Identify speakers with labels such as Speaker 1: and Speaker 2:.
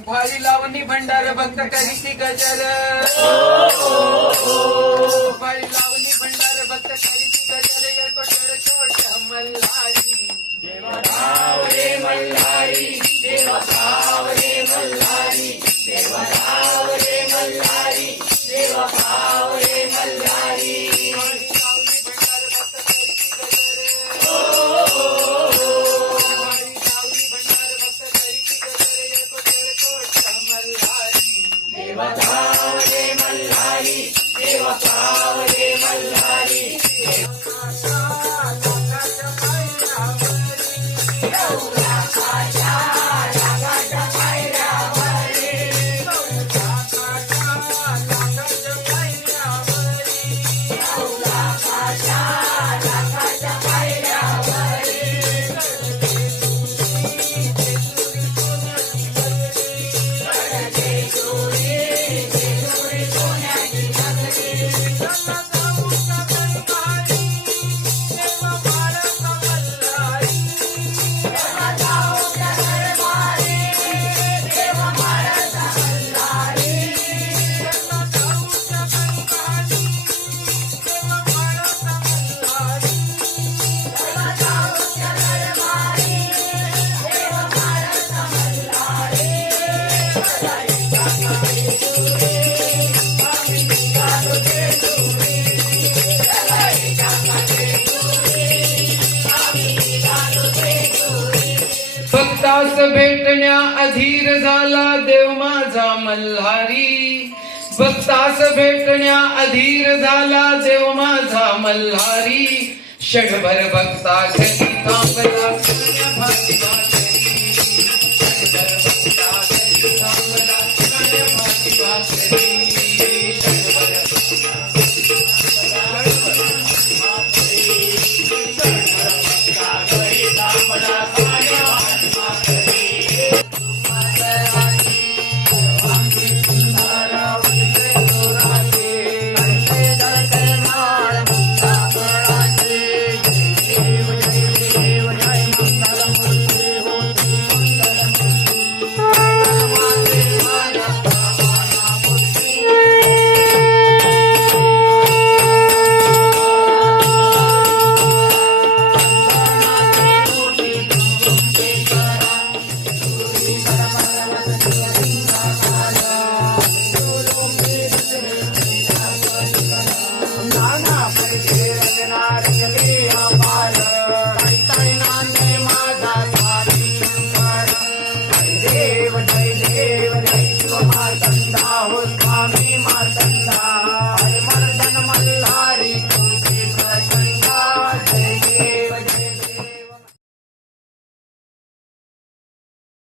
Speaker 1: भारी लावणी भंडार भक्त करीती गजर भारी लावणी भंडार भक्त करीती गजर येतो छोट मल्हारी भारी मल्हारी भक्तास भेटण्या अधीर झाला देव माझा मल्हारी. भक्तास भेटण्या अधीर झाला देव माझा मल्हारी. क्षणभर भक्ता भाती